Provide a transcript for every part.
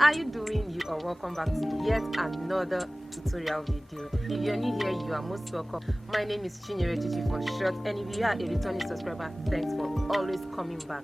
are you doing? You are welcome back to yet another tutorial video. If you're new here, you are most welcome. My name is Chinyere Chichi for short, and if you are a returning subscriber, thanks for always coming back.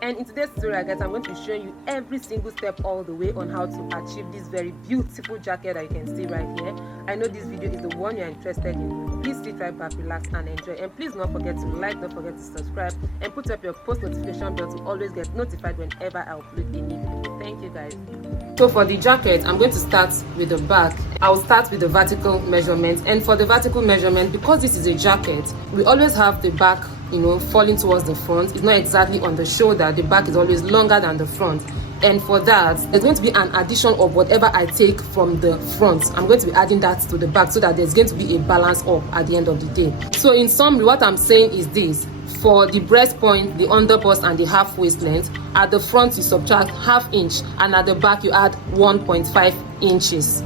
And in today's tutorial, guys, I'm going to show you every single step all the way on how to achieve this very beautiful jacket that you can see right here. I know this video is the one you're interested in. Please sit right back, relax and enjoy, and please don't forget to like, don't forget to subscribe, and put up your post notification bell to always get notified whenever I upload a new video. Thank you, guys. So for the jacket, I'm going to start with the back. I'll start with the vertical measurement, and for the vertical measurement, because this is a jacket, we always have the back, falling towards the front. It's not exactly on the shoulder. The back is always longer than the front. And for that, there's going to be an addition of whatever I take from the front. I'm going to be adding that to the back so that there's going to be a balance up at the end of the day. So in summary, what I'm saying is this. For the breast point, the underbust, and the half waist length, at the front you subtract ½ inch, and at the back you add 1.5 inches.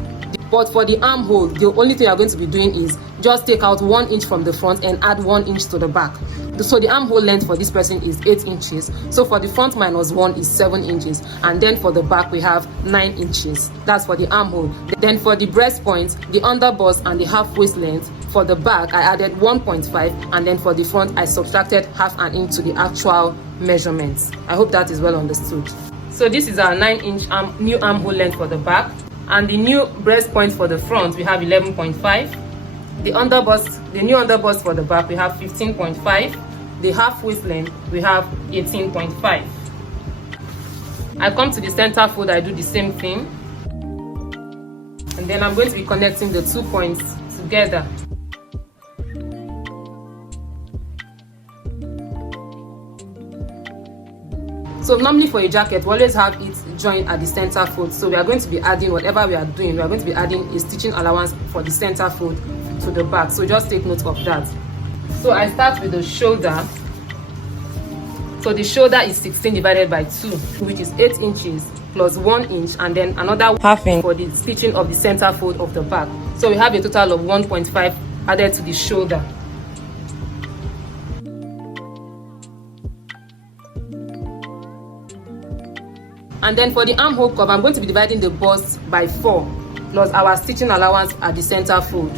But for the armhole, the only thing you're going to be doing is just take out 1 inch from the front and add 1 inch to the back. So the armhole length for this person is 8 inches. So for the front minus 1 is 7 inches. And then for the back, we have 9 inches. That's for the armhole. Then for the breast point, the underbust, and the half waist length, for the back, I added 1.5. And then for the front, I subtracted ½ an inch to the actual measurements. I hope that is well understood. So this is our 9-inch new armhole length for the back. And the new breast point for the front, we have 11.5. The new underbust for the back, we have 15.5. The half waist length, we have 18.5. I come to the center fold, I do the same thing. And then I'm going to be connecting the 2 points together. So normally for a jacket, we always have it joined at the center fold. So we are going to be adding whatever we are doing. We are going to be adding a stitching allowance for the center fold to the back. So just take note of that. So I start with the shoulder. So the shoulder is 16 divided by 2, which is 8 inches plus 1 inch, and then another ½ inch for the stitching of the center fold of the back. So we have a total of 1.5 added to the shoulder. And then for the armhole curve, I'm going to be dividing the bust by 4 plus our stitching allowance at the center fold.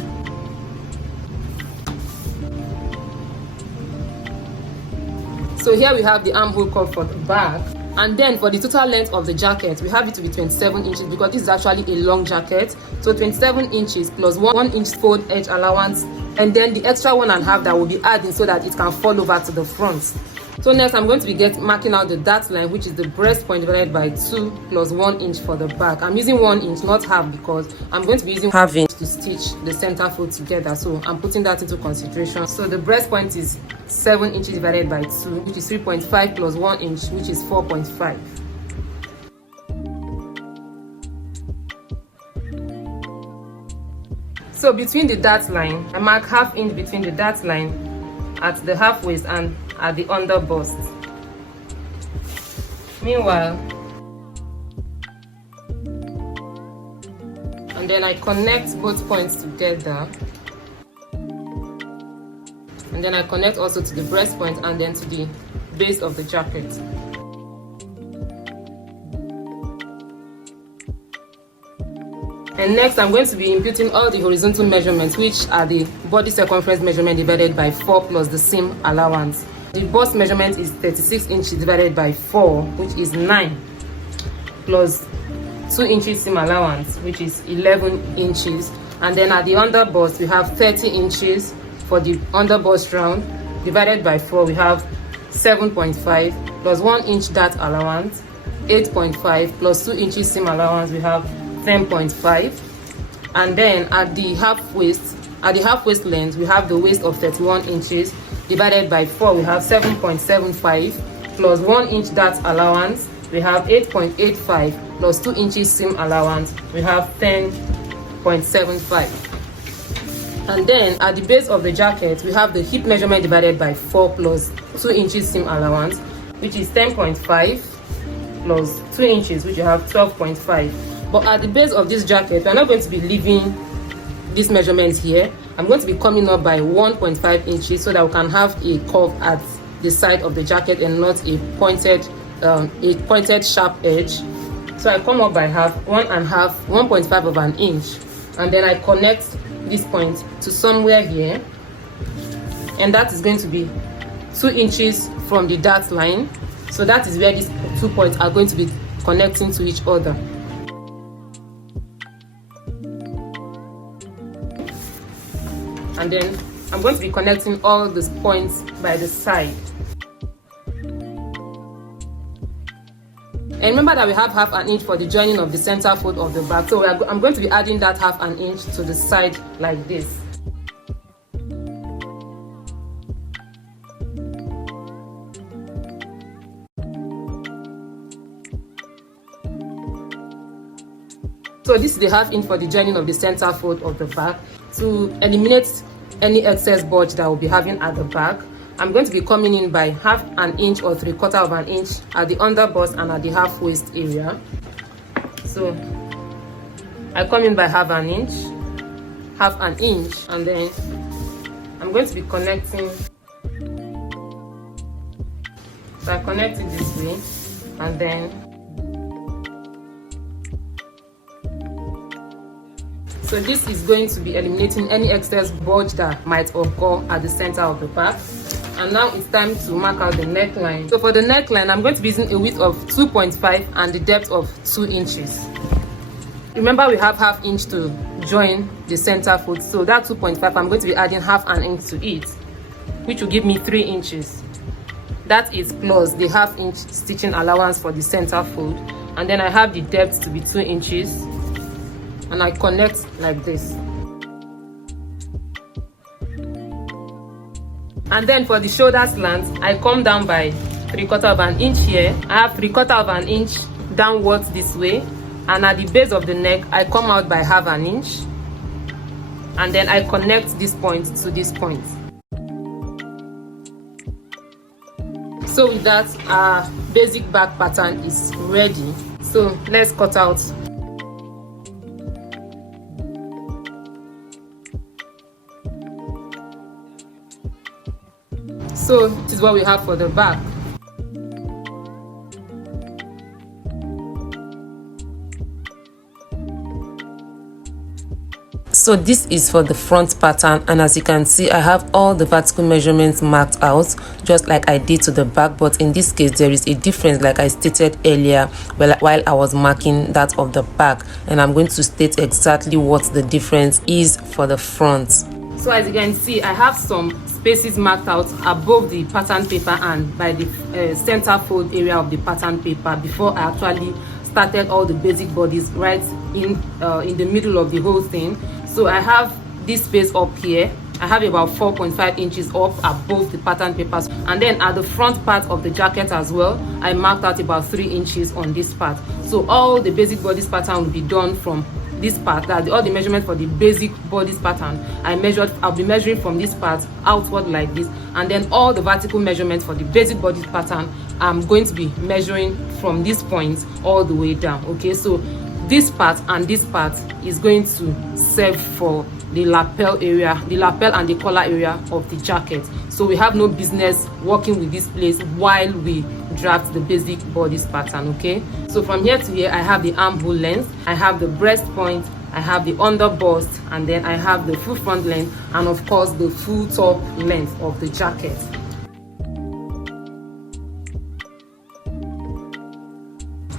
So here we have the armhole curve for the back. And then for the total length of the jacket, we have it to be 27 inches because this is actually a long jacket. So 27 inches plus 1 inch fold edge allowance, and then the extra 1.5 that will be adding so that it can fall over to the front. So next I'm going to be marking out the dart line, which is the breast point divided by 2 plus 1 inch for the back. I'm using 1 inch, not half, because I'm going to be using ½ inch to stitch the center fold together. So I'm putting that into consideration. So the breast point is 7 inches divided by 2, which is 3.5 plus 1 inch, which is 4.5. So between the dart line, I mark ½ inch between the dart line at the half waist and at the underbust. Meanwhile, and then I connect both points together, and then I connect also to the breast point and then to the base of the jacket. And next, I'm going to be imputing all the horizontal measurements, which are the body circumference measurement divided by 4 plus the seam allowance. The bust measurement is 36 inches divided by 4, which is 9, plus 2 inches seam allowance, which is 11 inches. And then at the underbust, we have 30 inches for the underbust round, divided by 4, we have 7.5, plus 1 inch dart allowance, 8.5, plus 2 inches seam allowance, we have 10.5. And then at the half waist length, we have the waist of 31 inches divided by 4, we have 7.75, plus 1 inch dart allowance, we have 8.85, plus 2 inches seam allowance, we have 10.75. And then at the base of the jacket, we have the hip measurement divided by 4 plus 2 inches seam allowance, which is 10.5, plus 2 inches, which you have 12.5. But at the base of this jacket, we're not going to be leaving these measurements here. I'm going to be coming up by 1.5 inches so that we can have a curve at the side of the jacket and not a pointed sharp edge. So I come up by half, 1.5 of an inch, and then I connect this point to somewhere here, and that is going to be 2 inches from the dart line. So that is where these 2 points are going to be connecting to each other. And then I'm going to be connecting all these points by the side. And remember that we have half an inch for the joining of the center fold of the back. So I'm going to be adding that half an inch to the side like this. So this is the half inch for the joining of the center fold of the back. To eliminate any excess bulge that we'll be having at the back, I'm going to be coming in by half an inch or 3/4 of an inch at the underbust and at the half waist area. So I come in by half an inch, and then I'm going to be connecting. So I connect it this way, and then so this is going to be eliminating any excess bulge that might occur at the center of the back. And now it's time to mark out the neckline. So for the neckline, I'm going to be using a width of 2.5 and the depth of 2 inches. Remember, we have half inch to join the center fold. So that 2.5, I'm going to be adding half an inch to it, which will give me 3 inches. That is plus the half inch stitching allowance for the center fold. And then I have the depth to be 2 inches. And I connect like this. And then for the shoulder slant, I come down by 3/4 of an inch here. I have 3/4 of an inch downwards this way, and at the base of the neck, I come out by half an inch, and then I connect this point to this point. So with that, our basic back pattern is ready. So let's cut out. So this is what we have for the back. So this is for the front pattern, and as you can see, I have all the vertical measurements marked out just like I did to the back, but in this case there is a difference like I stated earlier while I was marking that of the back, and I'm going to state exactly what the difference is for the front. So as you can see, I have some spaces marked out above the pattern paper and by the center fold area of the pattern paper before I actually started all the basic bodies right in the middle of the whole thing. So I have this space up here. I have about 4.5 inches up above the pattern papers, and then at the front part of the jacket as well, I marked out about 3 inches on this part. So all the basic bodies pattern will be done from this part. That all the measurement for the basic bodies pattern I'll be measuring from this part outward like this, and then all the vertical measurements for the basic bodies pattern I'm going to be measuring from this point all the way down. Okay, so this part and this part is going to serve for the lapel area, the lapel and the collar area of the jacket. So we have no business working with this place while we draft the basic bodies pattern. Okay, so from here to here I have the armhole length, I have the breast point, I have the under bust, and then I have the full front length, and of course the full top length of the jacket.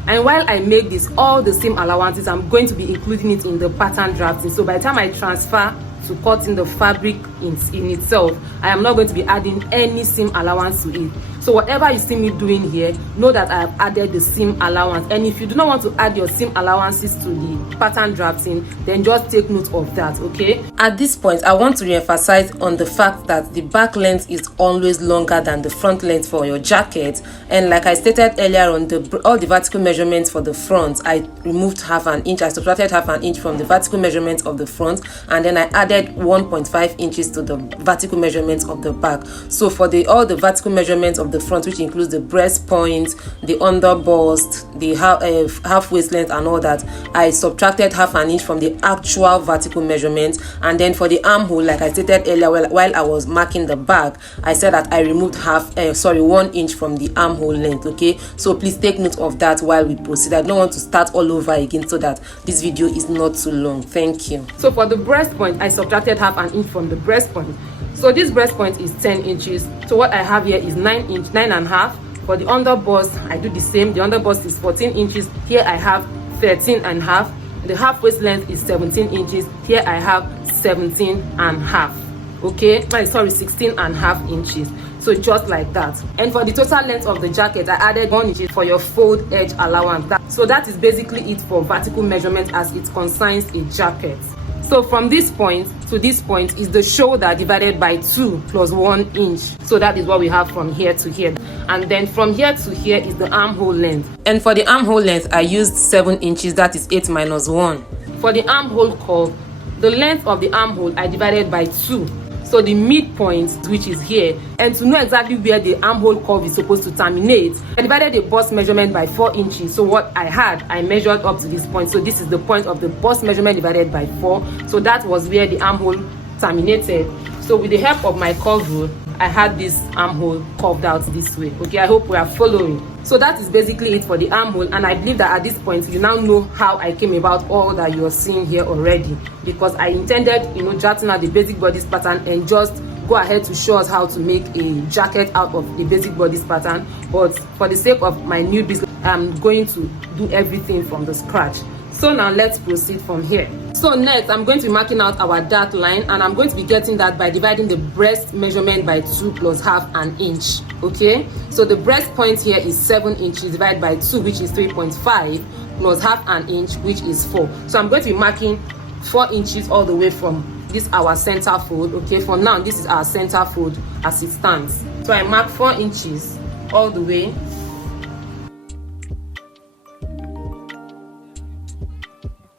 And while I make this all the same allowances, I'm going to be including it in the pattern drafting. So by the time I transfer to cutting the fabric in itself, I am not going to be adding any seam allowance to it. So whatever you see me doing here, know that I have added the seam allowance. And if you do not want to add your seam allowances to the pattern drafting, then just take note of that, okay? At this point, I want to re-emphasize on the fact that the back length is always longer than the front length for your jacket. And like I stated earlier on, all the vertical measurements for the front, I removed half an inch. I subtracted half an inch from the vertical measurement of the front, and then I added 1.5 inches this to the vertical measurements of the back. So for all the vertical measurements of the front, which includes the breast point, the under bust, the half waist length and all that, I subtracted half an inch from the actual vertical measurement. And then for the armhole, like I stated earlier, while I was marking the back, I said that I removed 1 inch from the armhole length. Okay, so please take note of that while we proceed. I don't want to start all over again so that this video is not too long. Thank you. So for the breast point, I subtracted half an inch from the breast point. So this breast point is 10 inches. So what I have here is 9.5. For the under bust, I do the same. The under bust is 14 inches. Here I have 13.5. The half waist length is 17 inches. Here I have 17.5. Okay, sorry, 16.5 inches. So just like that. And for the total length of the jacket, I added 1 inch for your fold edge allowance. So that is basically it for vertical measurement as it concerns a jacket. So from this point to this point is the shoulder divided by 2 plus 1 inch. So that is what we have from here to here. And then from here to here is the armhole length. And for the armhole length, I used 7 inches. That is 8 minus 1. For the armhole curve, the length of the armhole I divided by 2. So the midpoint, which is here, and to know exactly where the armhole curve is supposed to terminate, I divided the bust measurement by 4 inches. So what I measured up to this point. So this is the point of the bust measurement divided by 4. So that was where the armhole terminated. So with the help of my curve rule, I had this armhole curved out this way. Okay, I hope we are following. So that is basically it for the armhole, and I believe that at this point you now know how I came about all that you are seeing here already, because I intended, jotting out the basic bodice pattern and just go ahead to show us how to make a jacket out of the basic bodice pattern. But for the sake of my new business, I'm going to do everything from the scratch. So now let's proceed from here. So next, I'm going to be marking out our dart line, and I'm going to be getting that by dividing the breast measurement by 2 plus half an inch. Okay, so the breast point here is 7 inches divided by 2, which is 3.5, plus half an inch, which is 4. So I'm going to be marking 4 inches all the way from this our center fold. Okay, for now this is our center fold as it stands. So I mark 4 inches all the way.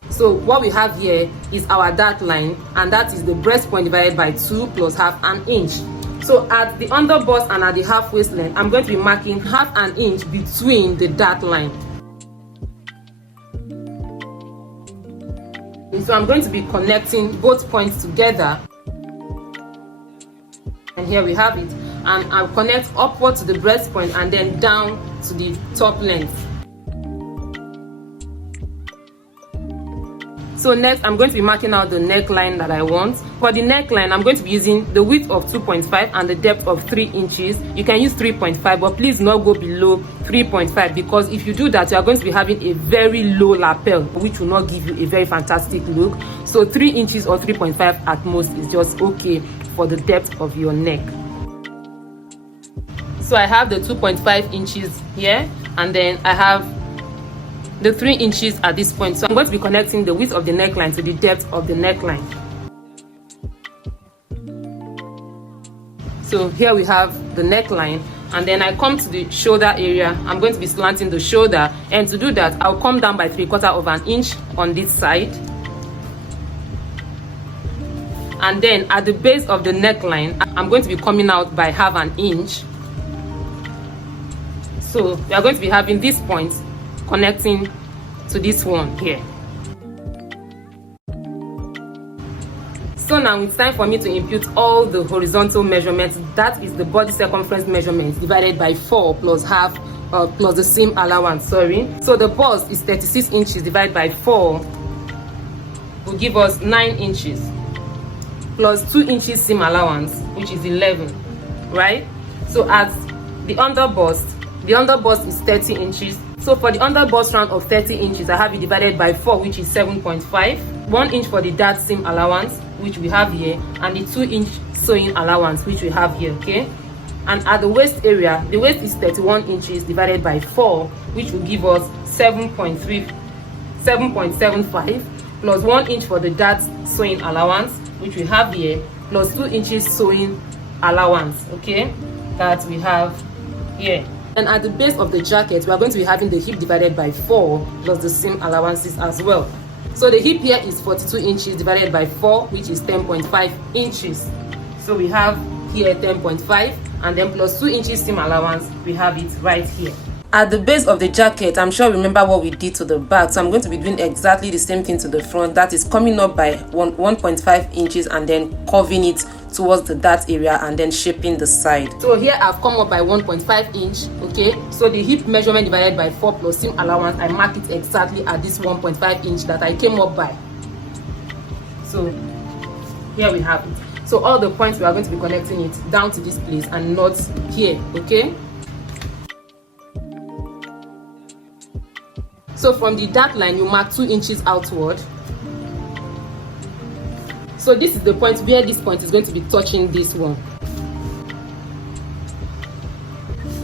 So what we have here is our dart line, and that is the breast point divided by 2 plus half an inch. So at the under bust and at the half waist length, I'm going to be marking half an inch between the dart line. And so I'm going to be connecting both points together. And here we have it. And I'll connect upward to the breast point and then down to the top length. So next, I'm going to be marking out the neckline that I want. For the neckline, I'm going to be using the width of 2.5 and the depth of 3 inches. You can use 3.5, but please not go below 3.5, because if you do that, you are going to be having a very low lapel, which will not give you a very fantastic look. So 3 inches or 3.5 at most is just okay for the depth of your neck. So I have the 2.5 inches here, and then I have the 3 inches at this point. So I'm going to be connecting the width of the neckline to the depth of the neckline. So here we have the neckline, and then I come to the shoulder area. I'm going to be slanting the shoulder, and to do that, I'll come down by 3/4 of an inch on this side. And then at the base of the neckline, I'm going to be coming out by half an inch. So we are going to be having this point connecting to this one here. So now it's time for me to impute all the horizontal measurements. That is the body circumference measurements divided by 4 plus half plus the seam allowance. So the bust is 36 inches divided by 4 will give us 9 inches plus 2 inches seam allowance, which is 11, right? So as the under bust is 30 inches. So for the under bust round of 30 inches, I have it divided by 4, which is 7.5. 1 inch for the dart seam allowance, which we have here, and the 2-inch sewing allowance, which we have here, okay? And at the waist area, the waist is 31 inches divided by 4, which will give us 7.75, plus 1 inch for the dart sewing allowance, which we have here, plus 2 inches sewing allowance, okay? That we have here. And at the base of the jacket, we are going to be having the hip divided by 4 plus the seam allowances as well. So the hip here is 42 inches divided by 4, which is 10.5 inches. So we have here 10.5, and then plus 2 inches seam allowance, we have it right here. At the base of the jacket, I'm sure you remember what we did to the back, so I'm going to be doing exactly the same thing to the front. That is coming up by 1.5 inches and then curving it towards the dart area and then shaping the side. So here I've come up by 1.5 inch. Okay, so the hip measurement divided by 4 plus seam allowance, I mark it exactly at this 1.5 inch that I came up by. So here we have it. So all the points, we are going to be connecting it down to this place and not here. Okay, so from the dart line, you mark 2 inches outward. So this is the point where this point is going to be touching this one.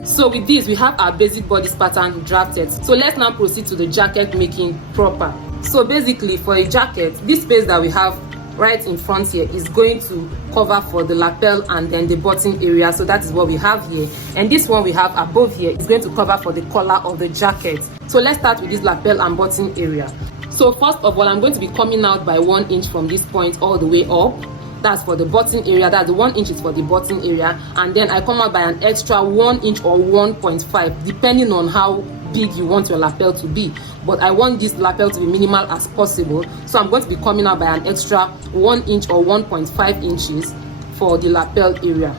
So with this, we have our basic bodice pattern drafted. So let's now proceed to the jacket making proper. So basically, for a jacket, this space that we have right in front here is going to cover for the lapel and then the button area. So that is what we have here. And this one we have above here is going to cover for the collar of the jacket. So let's start with this lapel and button area. So first of all, I'm going to be coming out by 1 inch from this point all the way up. That's for the button area. That's the 1 inch is for the button area. And then I come out by an extra 1 inch or 1.5, depending on how big you want your lapel to be. But I want this lapel to be minimal as possible. So I'm going to be coming out by an extra 1 inch or 1.5 inches for the lapel area.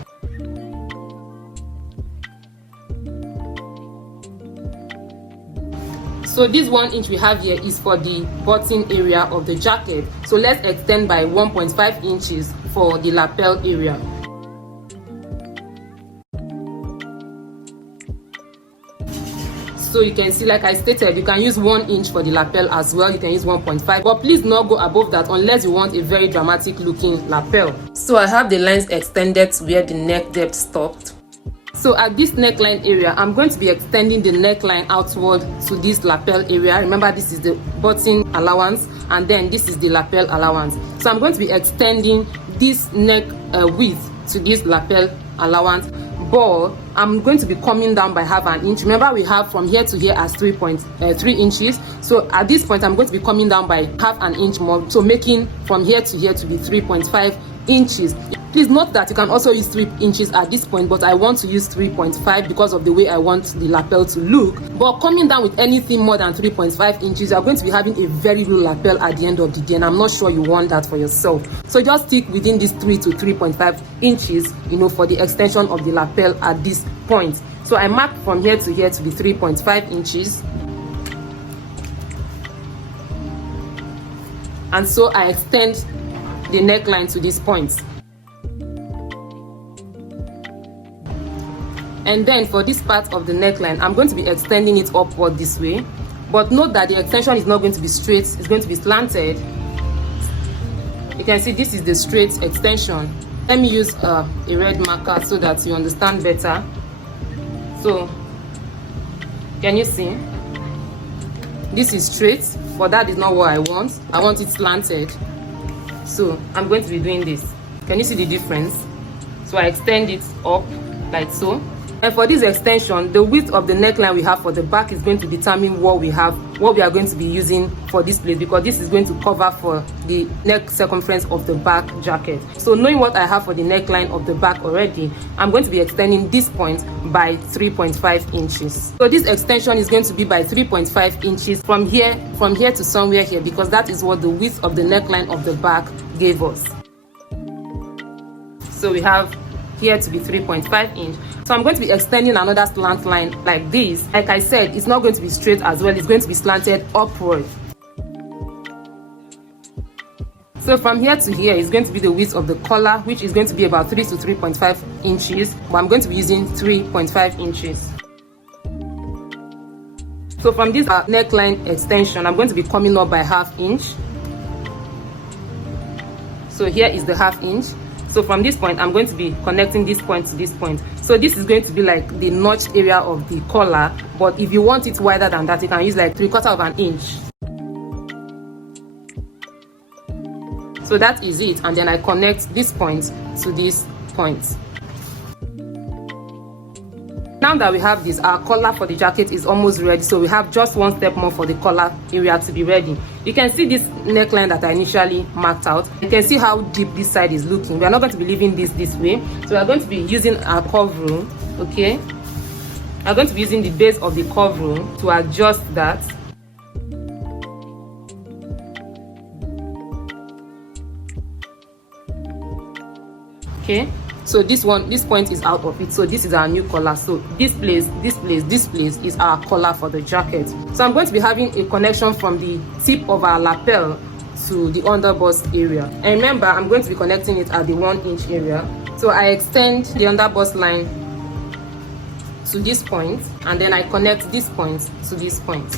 So this 1 inch we have here is for the button area of the jacket. So let's extend by 1.5 inches for the lapel area. So you can see, like I stated, you can use 1 inch for the lapel as well. You can use 1.5, but please not go above that unless you want a very dramatic looking lapel. So I have the lines extended to where the neck depth stopped. So at this neckline area, I'm going to be extending the neckline outward to this lapel area. Remember, this is the button allowance and then this is the lapel allowance. So I'm going to be extending this neck width to this lapel allowance, but I'm going to be coming down by half an inch. Remember, we have from here to here as 3.3 inches. So at this point, I'm going to be coming down by half an inch more, so making from here to here to be 3.5 inches. Please note that you can also use 3 inches at this point, but I want to use 3.5 because of the way I want the lapel to look. But coming down with anything more than 3.5 inches, you're going to be having a very low lapel at the end of the day, and I'm not sure you want that for yourself. So just stick within this 3 to 3.5 inches, for the extension of the lapel at this point. So I mark from here to here to be 3.5 inches. And so I extend the neckline to this point. And then for this part of the neckline, I'm going to be extending it upward this way. But note that the extension is not going to be straight, it's going to be slanted. You can see this is the straight extension. Let me use a red marker so that you understand better. So, can you see? This is straight, but that is not what I want. I want it slanted. So, I'm going to be doing this. Can you see the difference? So, I extend it up like so. And for this extension, the width of the neckline we have for the back is going to determine what we are going to be using for this place, because this is going to cover for the neck circumference of the back jacket. So knowing what I have for the neckline of the back already, I'm going to be extending this point by 3.5 inches. So this extension is going to be by 3.5 inches from here to somewhere here, because that is what the width of the neckline of the back gave us. So we have here to be 3.5 inch. So I'm going to be extending another slant line like this. Like I said, it's not going to be straight as well, it's going to be slanted upward. So from here to here is going to be the width of the collar, which is going to be about 3 to 3.5 inches, but I'm going to be using 3.5 inches. So from this neckline extension, I'm going to be coming up by ½ inch. So here is the ½ inch. So from this point, I'm going to be connecting this point to this point. So this is going to be like the notch area of the collar, but if you want it wider than that, you can use like 3/4 inch. So that is it, and then I connect this point to this point. Now that we have this, our collar for the jacket is almost ready, so we have just one step more for the collar area to be ready. You can see this neckline that I initially marked out. You can see how deep this side is looking. We are not going to be leaving this way, so we are going to be using our curve rule. Okay, we are going to be using the base of the curve rule to adjust that. Okay, so this point is out of it, so this is our new collar. So this place is our collar for the jacket. So I'm going to be having a connection from the tip of our lapel to the underbust area, and remember, I'm going to be connecting it at the 1-inch area. So I extend the underbust line to this point, and then I connect this point to this point.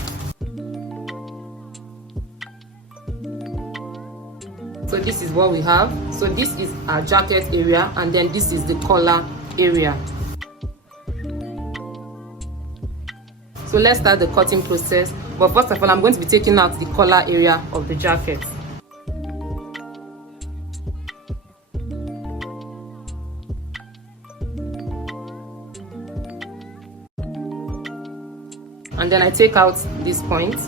So this is what we have. So this is our jacket area, and then this is the collar area. So let's start the cutting process. But first of all, I'm going to be taking out the collar area of the jacket. And then I take out this point.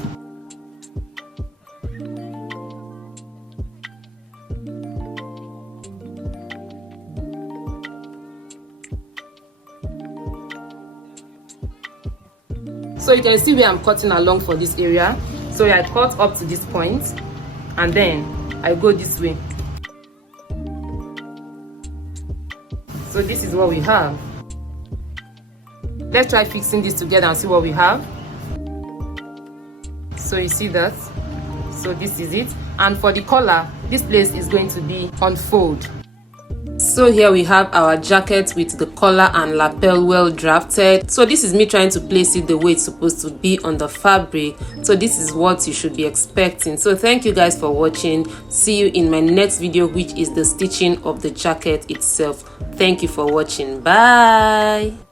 So you can see where I'm cutting along for this area. So I cut up to this point, and then I go this way. So this is what we have. Let's try fixing this together and see what we have. So you see that. So this is it. And for the collar, this place is going to be unfold. So here we have our jacket with the collar and lapel well drafted. So this is me trying to place it the way it's supposed to be on the fabric. So this is what you should be expecting. So thank you guys for watching. See you in my next video, which is the stitching of the jacket itself. Thank you for watching. Bye.